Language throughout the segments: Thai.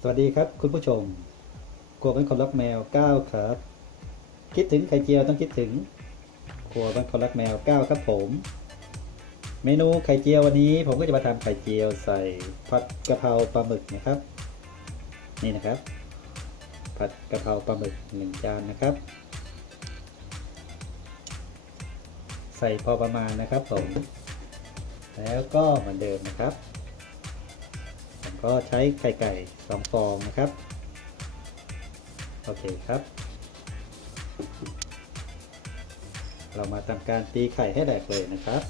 สวัสดีครับคุณผู้ชมครัวบ้านคนรักแมว9ครับ คิดถึงไข่เจียวต้องคิดถึงครัวบ้านคนรักแมว9ครับผม เมนูไข่เจียววันนี้ผมก็จะมาทำไข่เจียวใส่ผัดกะเพราปลาหมึกนะครับ นี่นะครับ ผัดกะเพราปลาหมึกหนึ่งจานนะครับ ใส่พอประมาณนะครับผมแล้วก็เหมือนเดิมนะครับ ก็ใช้ไข่ไก่สองฟองนะครับ โอเคครับ เรามาทำการตีไข่ให้แตกเลยนะครับ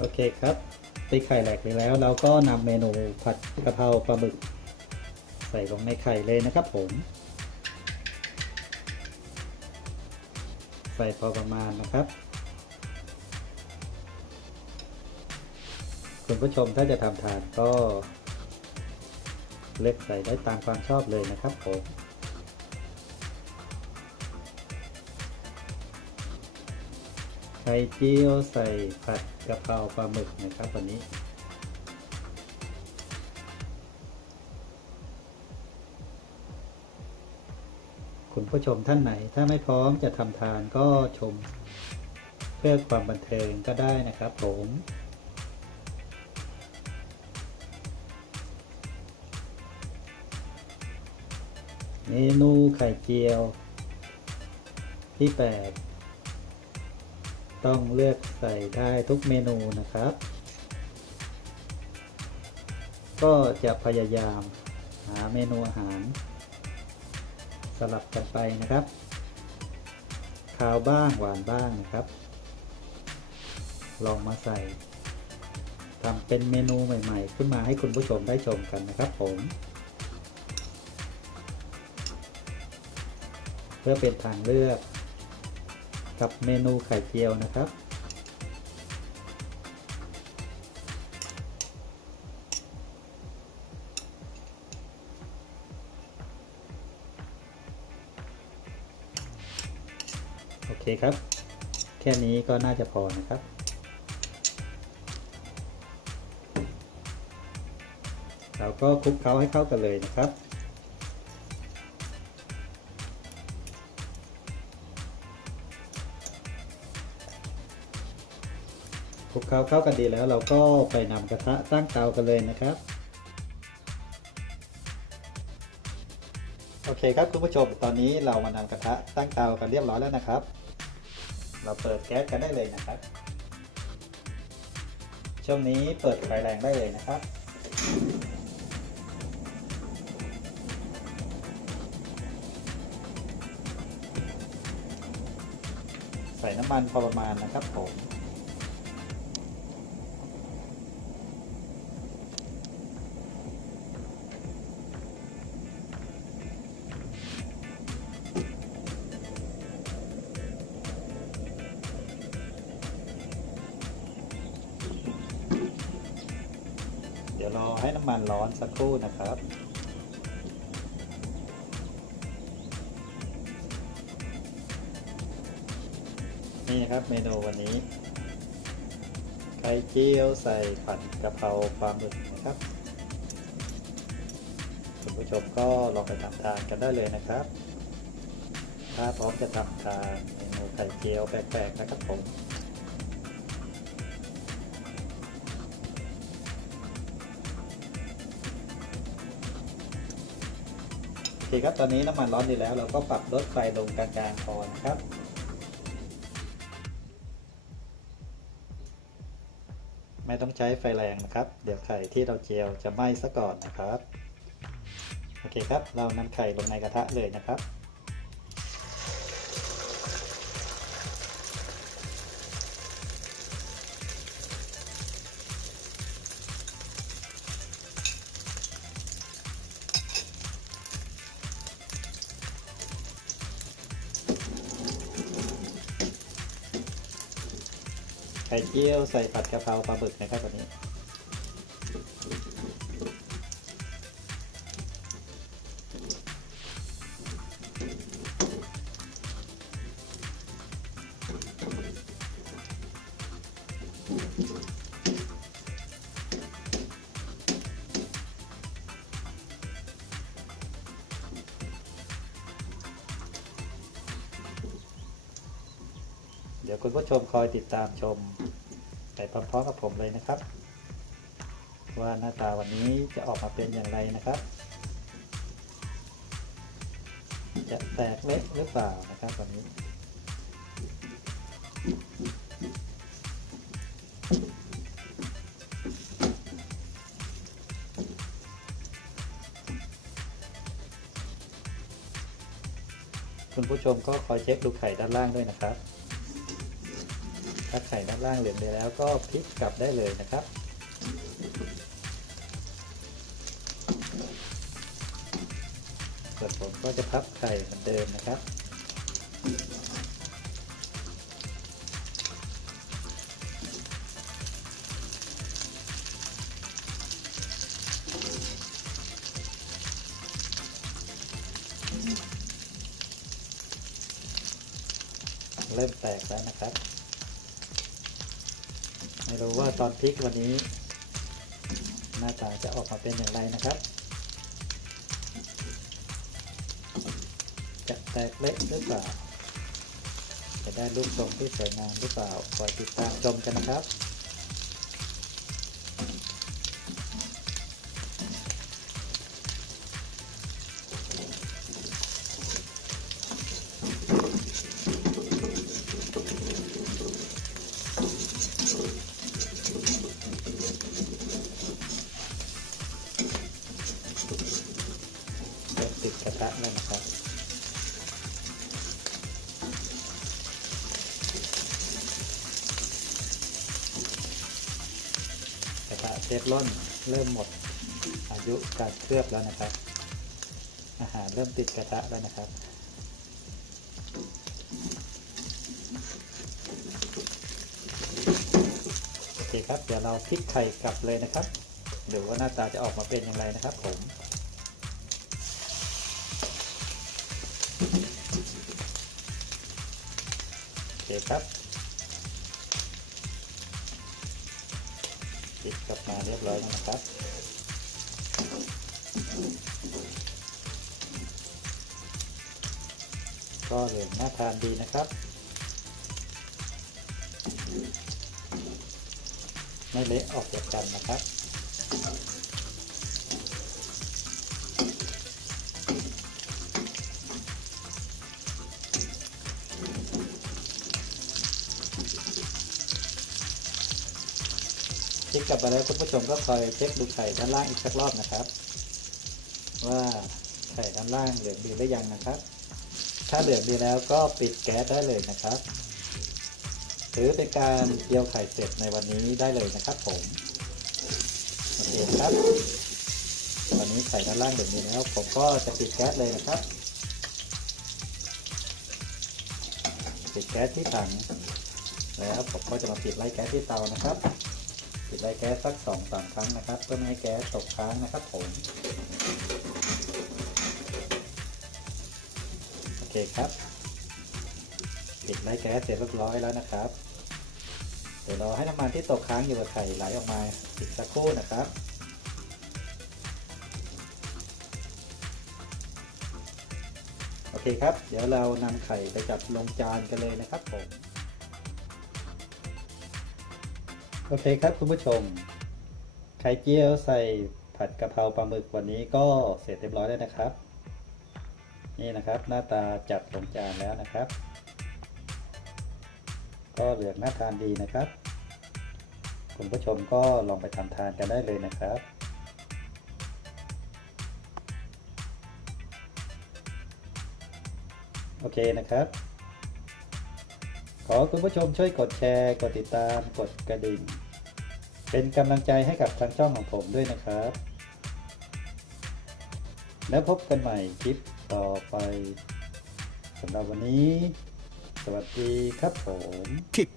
โอเคครับตีไข่แหลกไปแล้ว เราก็นำเมนูผัดกะเพราปลาหมึก ใส่ลงในไข่เลยนะครับผม ใส่พอประมาณนะครับ คุณผู้ชมถ้าจะทำทานก็เลือกใส่ได้ตามความชอบเลยนะครับผม ข่เจียวใส่ผัดกะเพราปลาหมึกนะครับวันนี้ คุณผู้ชมท่านไหนถ้าไม่พร้อมจะทำทานก็ชม เพื่อความบันเทิงก็ได้นะครับผมเมนูไข่เจียว ที่ 8 ต้องเลือกใส่ได้ทุกเมนูนะครับ ก็จะพยายามหาเมนูอาหาร สลับกันไปนะครับคาวบ้างหวานบ้างนะครับ ลองมาใส่ทำเป็นเมนูใหม่ ๆ ขึ้นมาให้คุณผู้ชมได้ชมกันนะครับผม เพื่อเป็นทางเลือก กับเมนูไข่เจียวนะครับ โอเคครับ แค่นี้ก็น่าจะพอนะครับเราก็คลุกเคล้าให้เข้ากันเลยนะครับ เคล้าเข้ากันดีแล้วเราก็ไปนำกระทะตั้งเตากันเลยนะครับ โอเคครับคุณผู้ชมตอนนี้เรามานำกระทะตั้งเตากันเรียบร้อยแล้วนะครับ เราเปิดแก๊สกันได้เลยนะครับ ช่วงนี้เปิดไฟแรงได้เลยนะครับใส่น้ำมันพอประมาณนะครับผม ดี๋ยวรอให้น้ำมันร้อนสักครู่นะครับ นี่นะครับเมนูวันนี้ ไข่เจียวใส่ผัดกะเพราปลาหมึกนะครับคุณผู้ชมก็ลองไปทำทานกันได้เลยนะครับ ถ้าพร้อมจะทำทานเมนูไข่เจียวแปลกๆนะครับผม เคครับตอนนี้น้ำมันร้อนดีแล้ว เราก็ปรับลดไฟลงกลางๆพอนะครับไม่ต้องใช้ไฟแรงนะครับ เดี๋ยวไข่ที่เราเจียวจะไหม้ซะก่อนนะครับ โอเคครับ เรานำไข่ลงในกระทะเลยนะครับ ไข่เจียวใส่ผัดกะเพราปลาบึกนะครับวันนี้ คุณผู้ชมคอยติดตามชม ไปพร้อมๆกับผมเลยนะครับ ว่าหน้าตาวันนี้จะออกมาเป็นอย่างไรนะครับ จะแตกเล็กหรือเปล่านะครับวันนี้คุณผู้ชมก็คอยเช็คดูไข่ด้านล่างด้วยนะครับ ถ้าไข่ด้านล่างเหลืองไปแล้วก็พลิกกลับได้เลยนะครับ ส่วนผมก็จะพับไข่เหมือนเดิมนะครับเริ่มแตกแล้วนะครับ รู้ว่าตอนพลิกวันนี้ หน้าตาจะออกมาเป็นอย่างไรนะครับ จะแตกเล็กหรือเปล่า จะได้รูปทรงที่สวยงามหรือเปล่าคอยติดตามชมกันนะครับ ฟลอนเริ่มหมดอายุการเคลือบแล้วนะครับ อาหารเริ่มติดกระทะแล้วนะครับ โอเคครับ เดี๋ยวเราพลิกไข่กลับเลยนะครับเดี๋ยวว่าหน้าตาจะออกมาเป็นอย่างไรนะครับผมโอเคครับ พลิกกลับมาเรียบร้อยแล้วนะครับก็เหลืองน่าทานดีนะครับ ไม่เละออกจากกันนะครับ กลับมาแล้วคุณผู้ชมก็คอยเช็คดูไข่ด้านล่างอีกสักรอบนะครับ ว่าไข่ด้านล่างเหลืองดีหรือยังนะครับ ถ้าเหลืองดีแล้วก็ปิดแก๊สได้เลยนะครับถือเป็นการเจียวไข่เสร็จในวันนี้ได้เลยนะครับ ผมโอเคครับวันนี้ไข่ด้านล่างเหลืองดีแล้ว ผมก็จะปิดแก๊สเลยนะครับปิดแก๊สที่ถังแล้วผมก็จะมาปิดไล่แก๊สที่เตานะครับ ดไล่แก๊สสักสองสามครั้งนะครับ เพื่อไม่ให้แก๊สตกค้างนะครับผม โอเคครับปิดไล่แก๊สเสร็จเรียบร้อยแล้วนะครับ เดี๋ยวรอให้น้ำมันที่ตกค้างอยู่กับไข่ไหลออกมาอีกสักครู่นะครับโอเคครับ เดี๋ยวเรานำไข่ไปจัดลงจานกันเลยนะครับผม โอเคครับคุณผู้ชม ไข่เจียวใส่ผัดกะเพราปลาหมึกวันนี้ก็เสร็จเรียบร้อยแล้วนะครับ นี่นะครับหน้าตาจัดลงจานแล้วนะครับ ก็เหลือกน่าทานดีนะครับ คุณผู้ชมก็ลองไปทำทานกันได้เลยนะครับโอเคนะครับ ขอคุณผู้ชมช่วยกดแชร์ กดติดตาม กดกระดิ่ง เป็นกำลังใจให้กับทางช่องของผมด้วยนะครับ แล้วพบกันใหม่คลิปต่อไปสำหรับวันนี้ สวัสดีครับผมคลิป